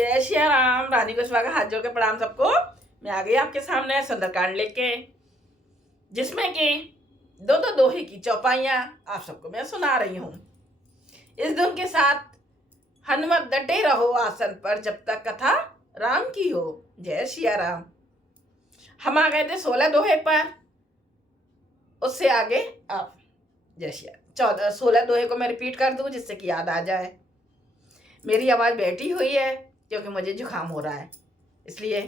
जय श्री राम। रानी कुशवाहा का हाथ जोड़ के प्रणाम सबको। मैं आ गई आपके सामने सुंदरकांड लेके, जिसमें कि दो दो दोहे की चौपाइयां आप सबको मैं सुना रही हूँ। इस धुन के साथ हनुमत डटे रहो आसन पर जब तक कथा राम की हो। जय श्री राम। हम आ गए थे 16 दोहे पर, उससे आगे आप जय श्री राम 16 दोहे को मैं रिपीट कर दूं जिससे कि याद आ जाए। मेरी आवाज़ बैठी हुई है क्योंकि मुझे जुकाम हो रहा है, इसलिए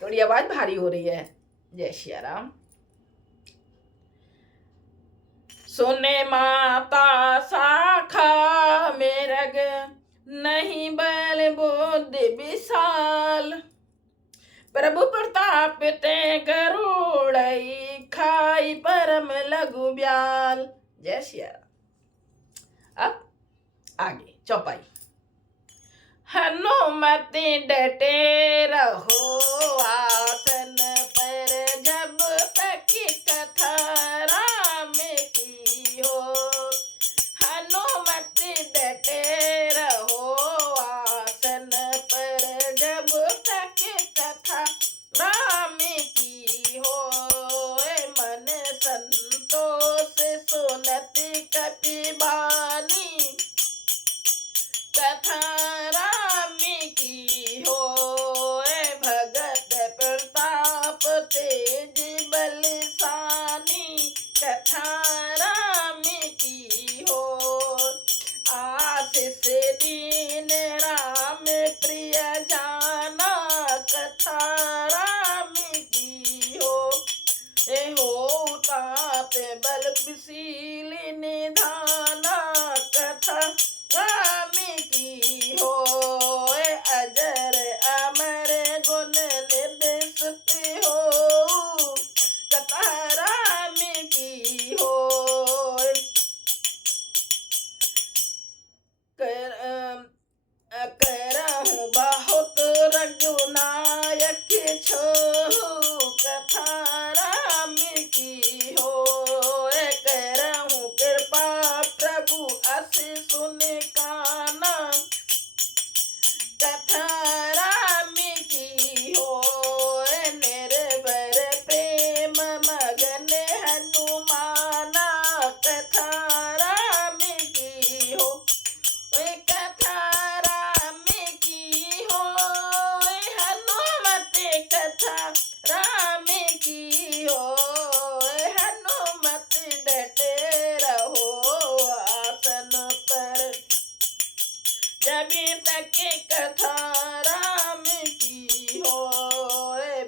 थोड़ी आवाज़ भारी हो रही है। जय श्री राम। सुने माता शाखा मेरग नहीं बल बुद्धि विशाल, प्रभु प्रताप ते गरुड़ई खाई परम लघु ब्याल। जय श्री राम। अब आगे चौपाई। हनुमति डटे रहो आसन पर जब तक कथा राम की हो। हनुमति डटे रहो आसन पर जब तक कथा राम की हो। मन संतोष सुनति कपि बानी कथा राम की हो। भगत प्रताप तेज बलशानी कथा राम की हो। आशीष दीन राम प्रिय जाना कथा राम की हो। हो तात बल विशील निधाना कथा राम की हो। अजर अमर गुण निर्दिष्ट हो कथा राम की हो। करहूँ बहुत रघुनायक छो कथा राम की हो। करहूँ कृपा प्रभु अस सुन काना कथा राम की हो। निर्भर प्रेम मगन हनुमाना कथा राम की हो। कथा राम की हो। हनुमत कथा राम की हो। हनुमत डटे रहो आसन पर जब तक कथा राम की हो।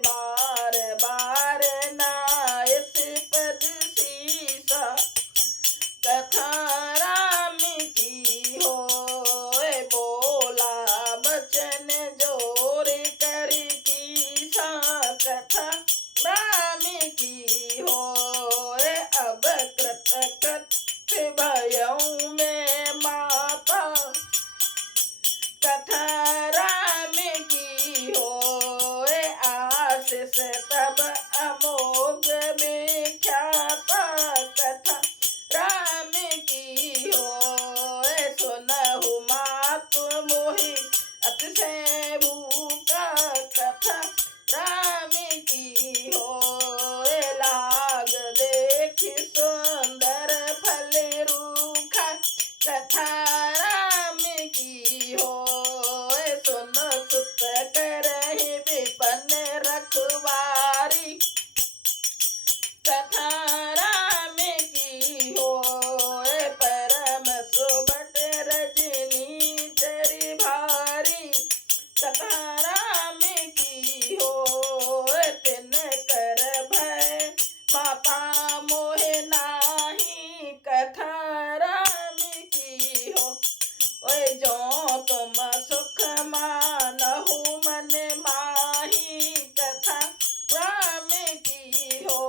बार बार नायत पद सीसा कथा राम की हो। बोला बचन जोर कर कीसा कथा राम की हो। अब कृत कृत्य भयऊ में माता कथा राम की हो। आशीष तब अमोघ विख्याता कथा राम की हो। सुनहु मातु मोहि अतिशय भूखा कथा राम की हो। लाग देखि सुंदर फल रूखा कथा राम की हो। सुन सुत करहि विपन रखवारी कथा राम की हो। परम सुबट रजनी चरि भारी कथा राम की हो। तिन कर भय माता मोहे नाही कथा राम की हो। जो तुम सुख मानहु मन माही कथा राम की हो।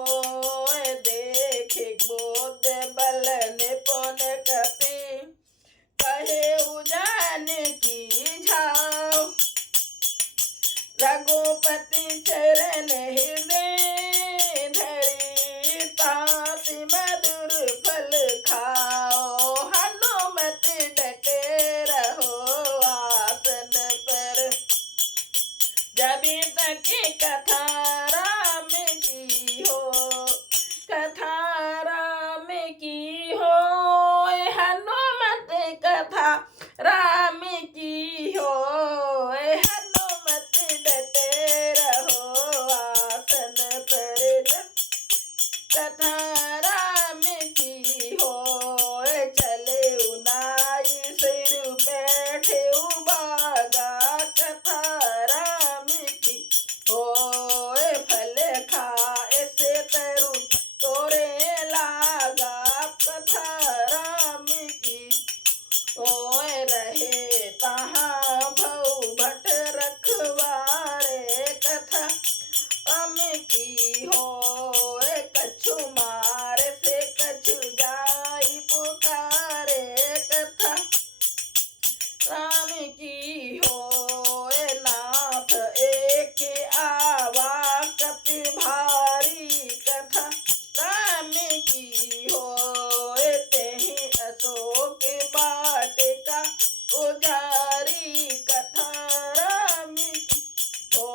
देख बोध बल निपुण कपि कहे उजान की झाओ। रघुपति चरण हृदय धरि ताति मधुर फल खाओ। हनुमत डटे रहो आसन पर की कथा राम की हो, कथा राम की हो, हनुमत कथा राम की हो, हनुमत डटे रहो आसन पर जब कथा राम की हो, चले उनाई सिर बैठे उबागा कथा राम की हो, फल खाए से तरु तोरे लागा कथा राम की ओए रहे तहाँ भऊ भट रखवारे कथा राम की हो, कछु मारे से कछु जाई पुकारे कथा राम की हो, नाथ एक आवा कपि भारी कथा राम की हो, तेहि अशोक वाटिका उजारी कथा राम की हो,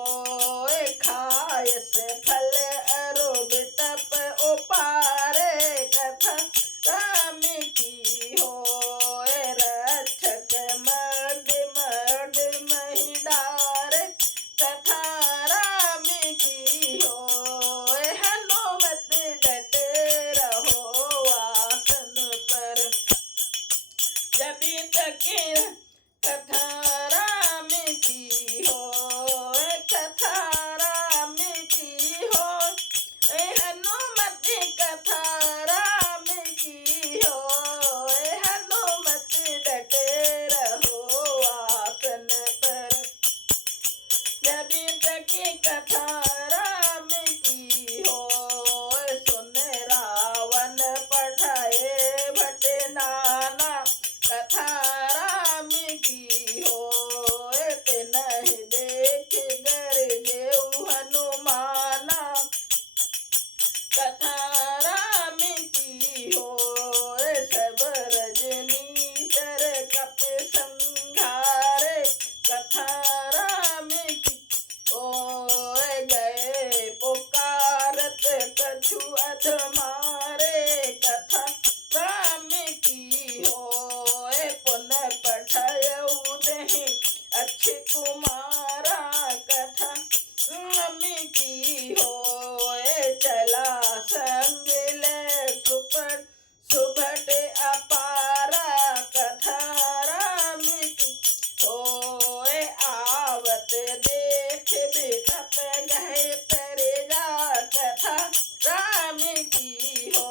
खाय से फल अरो बिटप उपारे कथा राम की हो, रक्षक मर्द मर्द मही डारे कथा राम की हो, हनुमत डटे रहो आसन पर जब तक कथा राम की हो, कथा राम की हो, हनुमत कथा राम की हो, हनुमत डटे रहो आसन पर जब तक कथा राम की हो, सुन रावण पठाए भट नाना कथा राम की हो, तिनहि देख गरजेउ हनुमाना कथा राम की हो, सब रजनी चर कप संघारे कथा राम की ओ, गए पुकारत कछु अध मारे कथा राम की हो, पुनः पठयऊ देहि अच्छी कुमारा कथा राम की हो, चला संग ले सुपर सुभट अपारा कथा राम की हो, आवत देख बिटप गए तरे जा कथा राम की हो,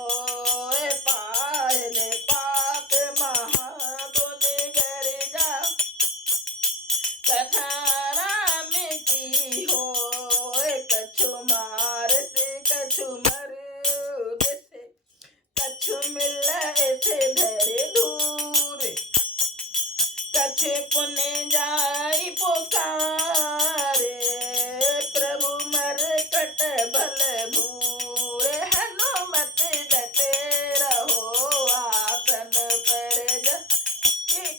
पायल पाक महाबुन गर जा कथा राम की हो, कछु मार से कछु मर से कछु मिल से धरे दूर कछु पुण्य जाई पुकारे प्रभु मर कट भल भूर, हनुमत डटे रहो आसन पर जब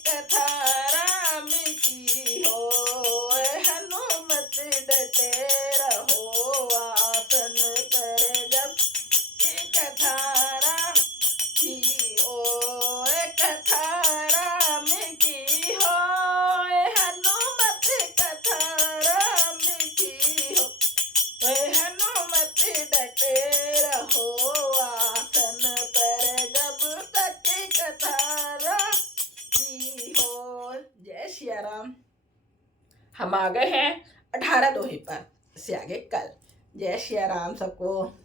कथा राम की हो, हनुमत डटे रहो आसन पर जब कथा राम की हो, कथा राम की हो, हनुमत कथा राम की हो, हनुमत डटे रहो आसन पर जब तक कथा राम की हो। जय सिया राम। हम आ गए हैं 18 दोहे पर, इससे आगे कल। जय सिया राम सबको।